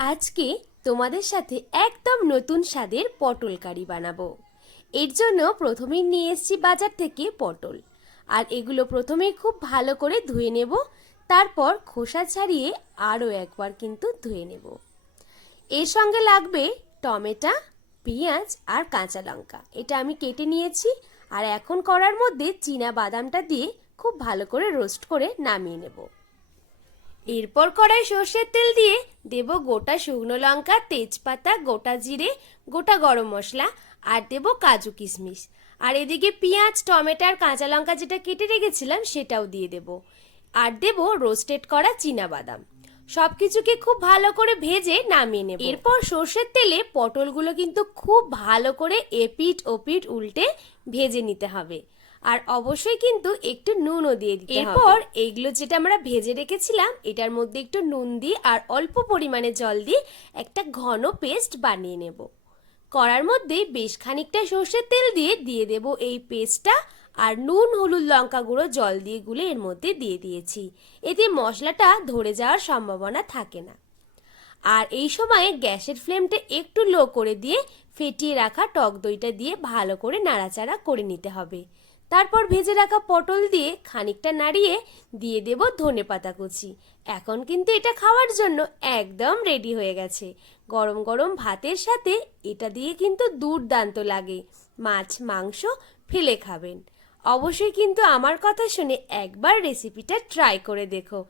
আজকে তোমাদের সাথে একদম নতুন স্বাদের পটল কারি বানাবো। এর জন্য প্রথমেই নিয়ে এসেছি বাজার থেকে পটল। আর এগুলো প্রথমেই খুব ভালো করে ধুয়ে নেব, তারপর খোসা ছাড়িয়ে আরও একবার কিন্তু ধুয়ে নেব। এর সঙ্গে লাগবে টমেটো, পেঁয়াজ আর কাঁচা লঙ্কা। এটা আমি কেটে নিয়েছি আর এখন করার মধ্যে চীনা বাদামটা দিয়ে খুব ভালো করে রোস্ট করে নামিয়ে নেব। এরপর কড়াই সর্ষের তেল দিয়ে দেব গোটা শুকনো লঙ্কা, তেজপাতা, গোটা জিরে, গোটা গরম মশলা, আর দেব কাজু কিশমিশ। আর এদিকে পেঁয়াজ, টমেটো আর কাঁচা লঙ্কা যেটা কেটে রেখেছিলাম সেটাও দিয়ে দেব। আর দেব রোস্টেড করা বাদাম সব কিছুকে খুব ভালো করে ভেজে নামিয়ে নেব। এরপর সর্ষের তেলে পটলগুলো কিন্তু খুব ভালো করে এপিট ওপিট উল্টে ভেজে নিতে হবে। আর অবশ্যই কিন্তু একটু নুনও দিয়ে দিতে হবে। এরপর এইগুলো যেটা আমরা ভেজে রেখেছিলাম, এটার মধ্যে একটু নুন দিয়ে আর অল্প পরিমাণে জল দিয়ে একটা ঘন পেস্ট বানিয়ে নেব। কড়ার মধ্যে বেশ খানিকটা সর্ষের তেল দিয়ে দিয়ে দেব এই পেস্টটা আর নুন, হলুদ, লঙ্কা গুঁড়ো জল দিয়ে গুলে এর মধ্যে দিয়ে দিয়েছি। এতে মশলাটা ধরে যাওয়ার সম্ভাবনা থাকে না। আর এই সময়ে গ্যাসের ফ্লেমটা একটু লো করে দিয়ে ফেটিয়ে রাখা টক দইটা দিয়ে ভালো করে নাড়াচাড়া করে নিতে হবে। তারপর ভেজে রাখা পটল দিয়ে খানিকটা নাড়িয়ে দিয়ে দেব ধনে পাতা কুচি। এখন কিন্তু এটা খাওয়ার জন্য একদম রেডি হয়ে গেছে। গরম গরম ভাতের সাথে এটা দিয়ে কিন্তু দুর্দান্ত লাগে। মাছ, মাংস ফেলে খাবেন। অবশ্যই কিন্তু আমার কথা শুনে একবার রেসিপিটা ট্রাই করে দেখো।